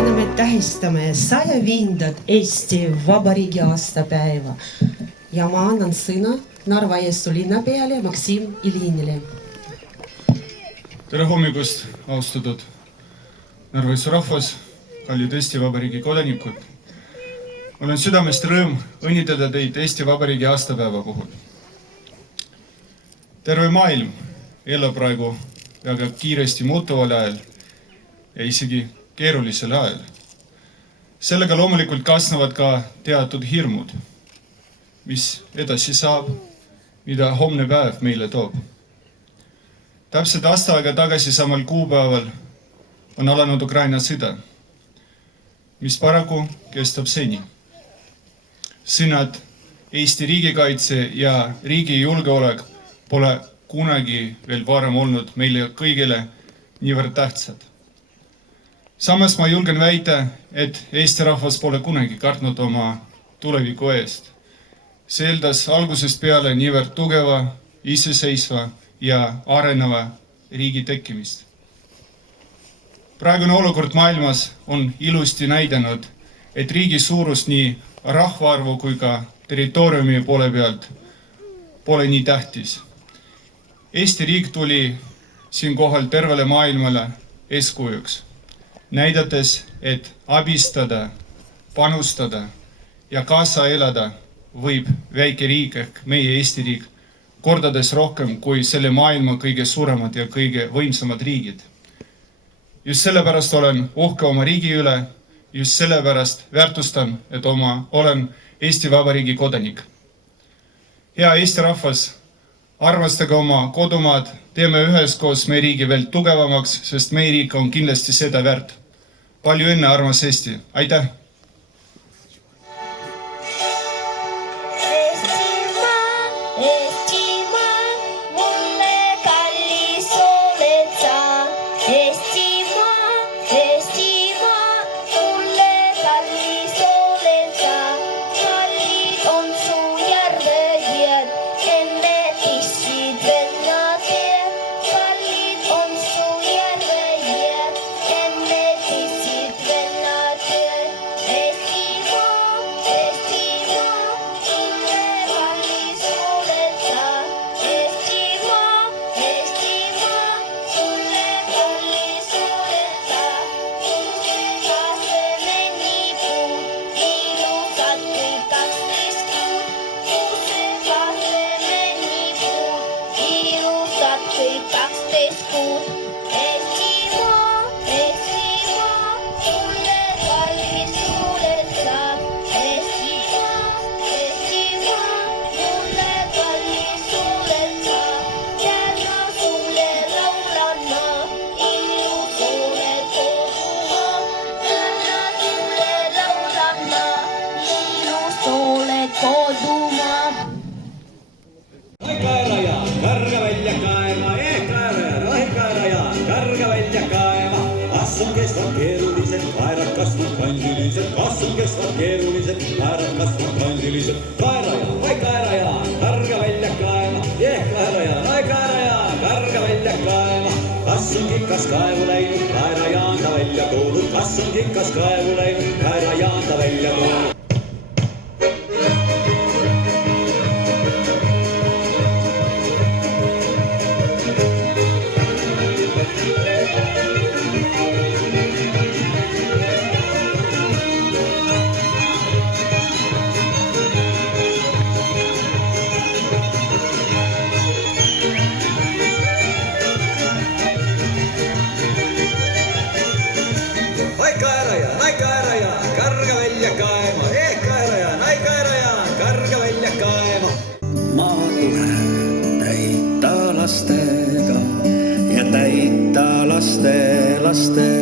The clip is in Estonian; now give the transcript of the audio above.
Täna me tähistame 105. Eesti Vabariigi aastapäeva ja ma annan sõna Narva-Jõesuu linnapeale Maksim Ilinile. Tere hommikust, austatud Narva-Jõesuu rahvas, kallid Eesti Vabariigi kodanikud. Mul on südamest rõõm õnnitleda teid Eesti Vabariigi aastapäeva puhul. Terve maailm elab praegu väga kiiresti muutuval ajal ja isegi keerulisel ajal. Sellega loomulikult kasvavad ka teatud hirmud, mis edasi saab, mida homne päev meile toob. Täpselt aasta aega tagasi samal kuupäeval on alanud Ukraina sõda, mis paraku kestab seni. Sõnad Eesti riigikaitse ja riigi julgeolek pole kunagi veel varem olnud meile kõigile niivõrd tähtsad. Samas ma julgen väita, et Eesti rahvas pole kunagi kartnud oma tuleviku eest. See eeldas algusest peale niivõrd tugeva, iseseisva ja areneva riigi tekkimist. Praegune olukord maailmas on ilusti näidanud, et riigi suurus nii rahvaarvu kui ka territooriumi poole pealt pole nii tähtis. Eesti riik tuli siinkohal tervele maailmale eeskujuks, näidates, et abistada, panustada ja kaasa elada võib väike riik ehk meie Eesti riik kordades rohkem kui selle maailma kõige suuremad ja kõige võimsamad riigid. Just sellepärast olen uhke oma riigi üle, just sellepärast väärtustan, et olen Eesti Vabariigi kodanik. Hea Eesti rahvas, armastage oma kodumaad, teeme üheskoos meie riigi veel tugevamaks, sest meie riik on kindlasti seda väärt. Palju õnne, armas Eesti! Aitäh! Laste